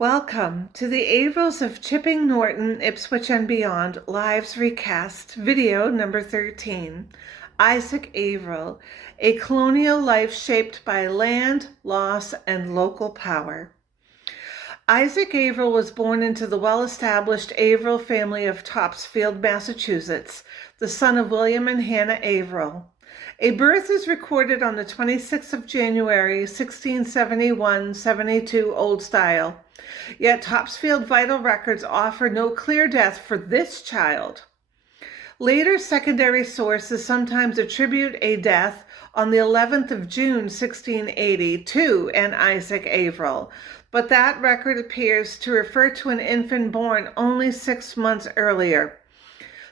Welcome to the Averils of Chipping Norton, Ipswich and Beyond Lives Recast, video number 13. Isaac Averill, a colonial life shaped by land, loss, and local power. Isaac Averill was born into the well-established Averill family of Topsfield, Massachusetts, the son of William and Hannah Averill. A birth is recorded on the 26th of January, 1671-72 Old Style. Yet Topsfield vital records offer no clear death for this child. Later secondary sources sometimes attribute a death on the 11th of June, 1680 to an Isaac Averill, but that record appears to refer to an infant born only 6 months earlier.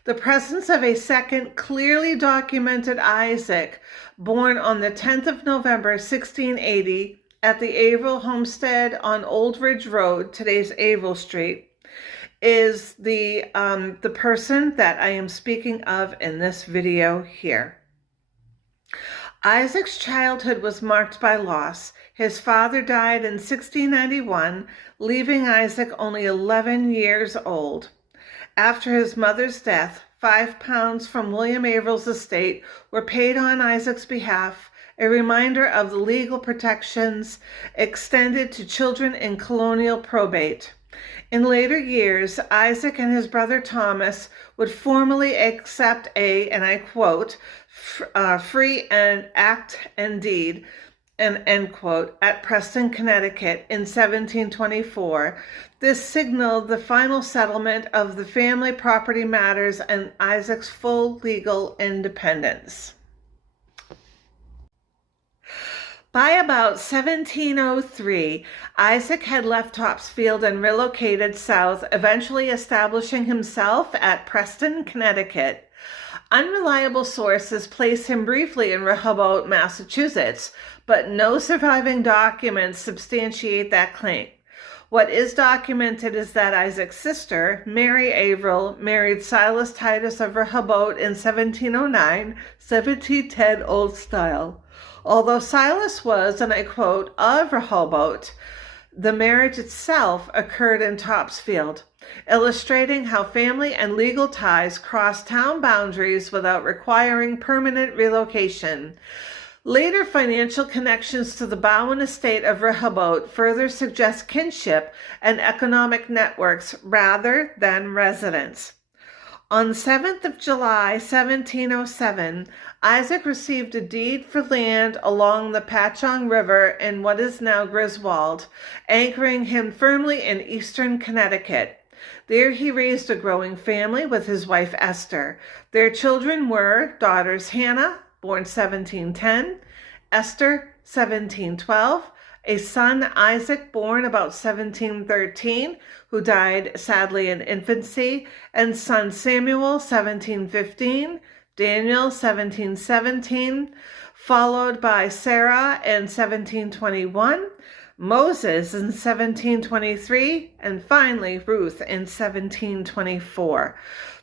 The presence of a second clearly documented Isaac, born on the 10th of November, 1680, at the Averill homestead on Old Ridge Road, today's Averill Street, is the person that I am speaking of in this video here. Isaac's childhood was marked by loss. His father died in 1691, leaving Isaac only 11 years old. After his mother's death, £5 from William Averill's estate were paid on Isaac's behalf, a reminder of the legal protections extended to children in colonial probate. In later years, Isaac and his brother Thomas would formally accept a, and I quote, free and act and deed, and end quote, at Preston, Connecticut in 1724. This signaled the final settlement of the family property matters and Isaac's full legal independence. By about 1703, Isaac had left Topsfield and relocated south, eventually establishing himself at Preston, Connecticut. Unreliable sources place him briefly in Rehoboth, Massachusetts, but no surviving documents substantiate that claim. What is documented is that Isaac's sister, Mary Averill, married Silas Titus of Rehoboth in 1709, 1710 Old Style. Although Silas was, and I quote, of Rehoboth, the marriage itself occurred in Topsfield, illustrating how family and legal ties cross town boundaries without requiring permanent relocation. Later financial connections to the Bowen estate of Rehoboth further suggest kinship and economic networks rather than residence. On 7th of July, 1707, Isaac received a deed for land along the Patchong River in what is now Griswold, anchoring him firmly in eastern Connecticut. There he raised a growing family with his wife Esther. Their children were daughters Hannah, born 1710, Esther, 1712, a son Isaac, born about 1713, who died sadly in infancy, and son Samuel, 1715, Daniel, 1717, followed by Sarah in 1721, Moses in 1723, and finally Ruth in 1724.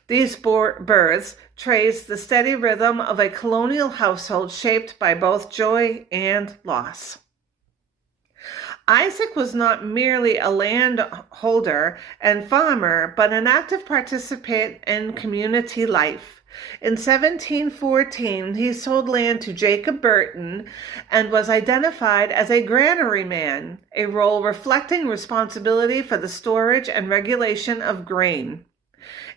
These births trace the steady rhythm of a colonial household shaped by both joy and loss. Isaac was not merely a landholder and farmer, but an active participant in community life. In 1714, he sold land to Jacob Burton and was identified as a granary man, a role reflecting responsibility for the storage and regulation of grain.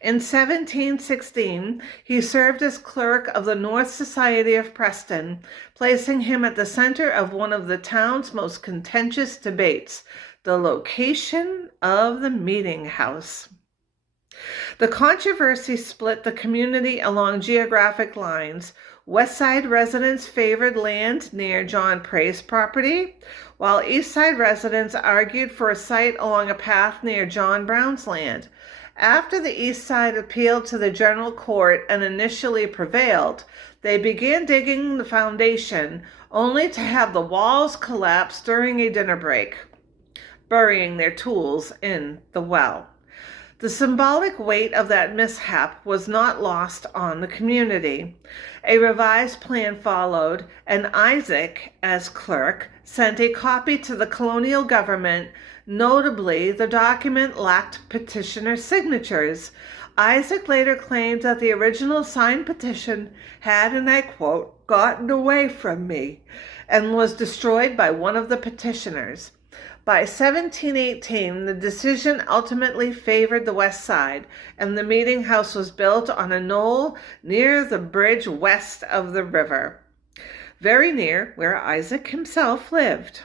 In 1716, he served as clerk of the North Society of Preston, placing him at the center of one of the town's most contentious debates, the location of the meeting house. The controversy split the community along geographic lines. West Side residents favored land near John Pray's property, while East Side residents argued for a site along a path near John Brown's land. After the East Side appealed to the General Court and initially prevailed, they began digging the foundation, only to have the walls collapse during a dinner break, burying their tools in the well. The symbolic weight of that mishap was not lost on the community. A revised plan followed, and Isaac, as clerk, sent a copy to the colonial government. Notably, the document lacked petitioner signatures. Isaac later claimed that the original signed petition had, and I quote, "gotten away from me," and was destroyed by one of the petitioners. By 1718, the decision ultimately favored the west side, and the meeting house was built on a knoll near the bridge west of the river, very near where Isaac himself lived.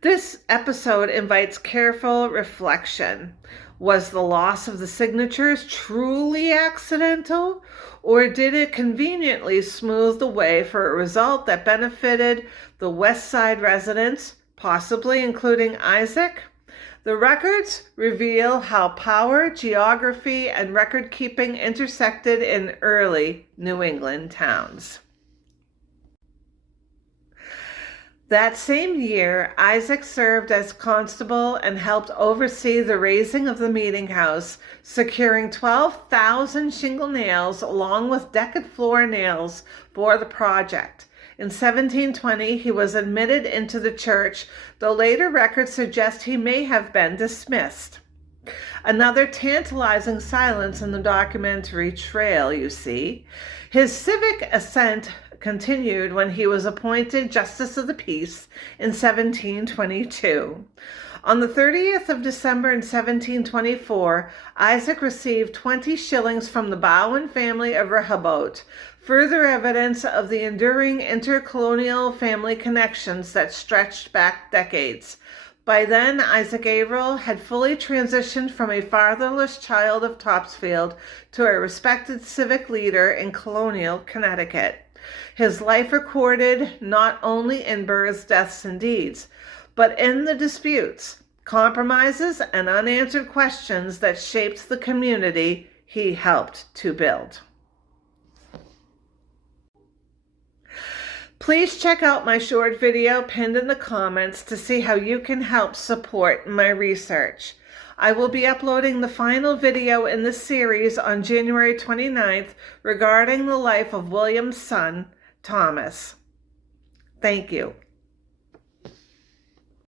This episode invites careful reflection. Was the loss of the signatures truly accidental, or did it conveniently smooth the way for a result that benefited the West Side residents, possibly including Isaac? The records reveal how power, geography, and record-keeping intersected in early New England towns. That same year, Isaac served as constable and helped oversee the raising of the meeting house, securing 12,000 shingle nails along with decking floor nails for the project. In 1720, he was admitted into the church, though later records suggest he may have been dismissed. Another tantalizing silence in the documentary trail, you see. His civic ascent continued when he was appointed Justice of the Peace in 1722. On the 30th of December in 1724, Isaac received 20 shillings from the Bowen family of Rehoboth, further evidence of the enduring intercolonial family connections that stretched back decades. By then, Isaac Averill had fully transitioned from a fatherless child of Topsfield to a respected civic leader in Colonial, Connecticut. His life recorded not only in births, deaths, and deeds, but in the disputes, compromises, and unanswered questions that shaped the community he helped to build. Please check out my short video pinned in the comments to see how you can help support my research. I will be uploading the final video in this series on January 29th regarding the life of William's son, Thomas. Thank you.